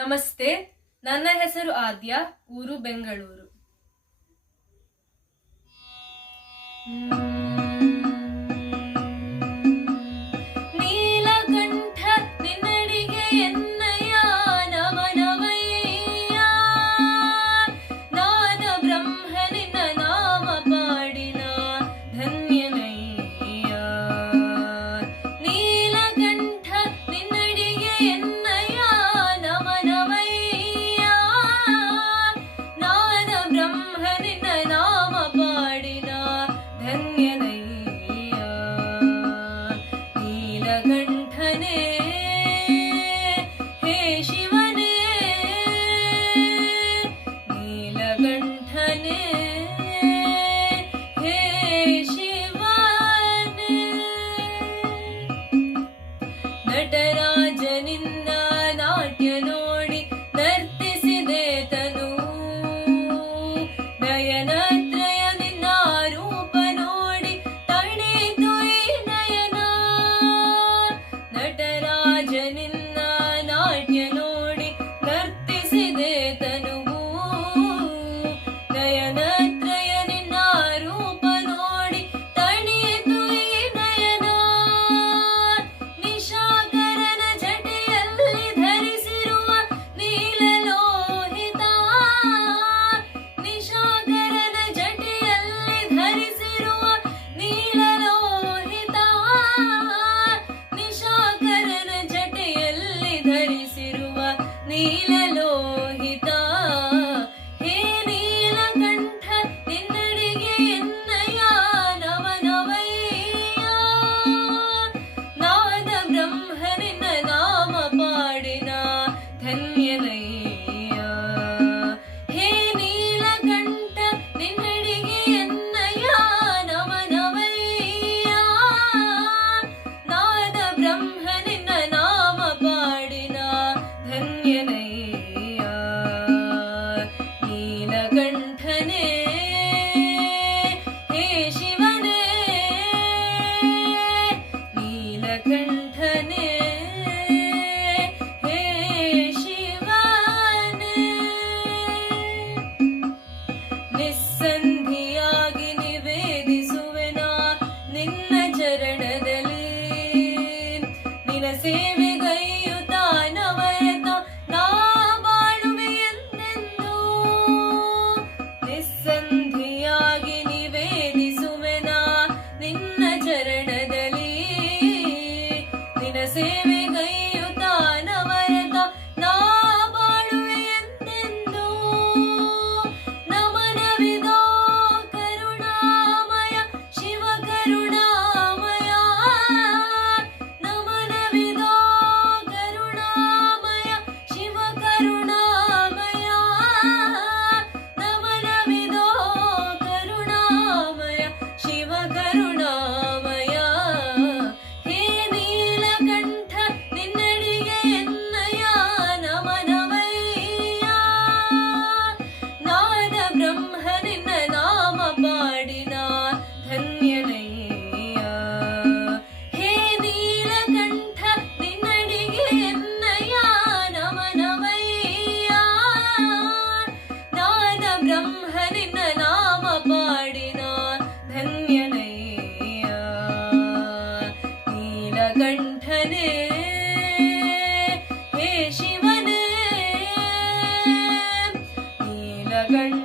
ನಮಸ್ತೆ ನನ್ನ ಹೆಸರು ಊರು ಬೆಂಗಳೂರು she I recibir. कण्ठने हे शिवने न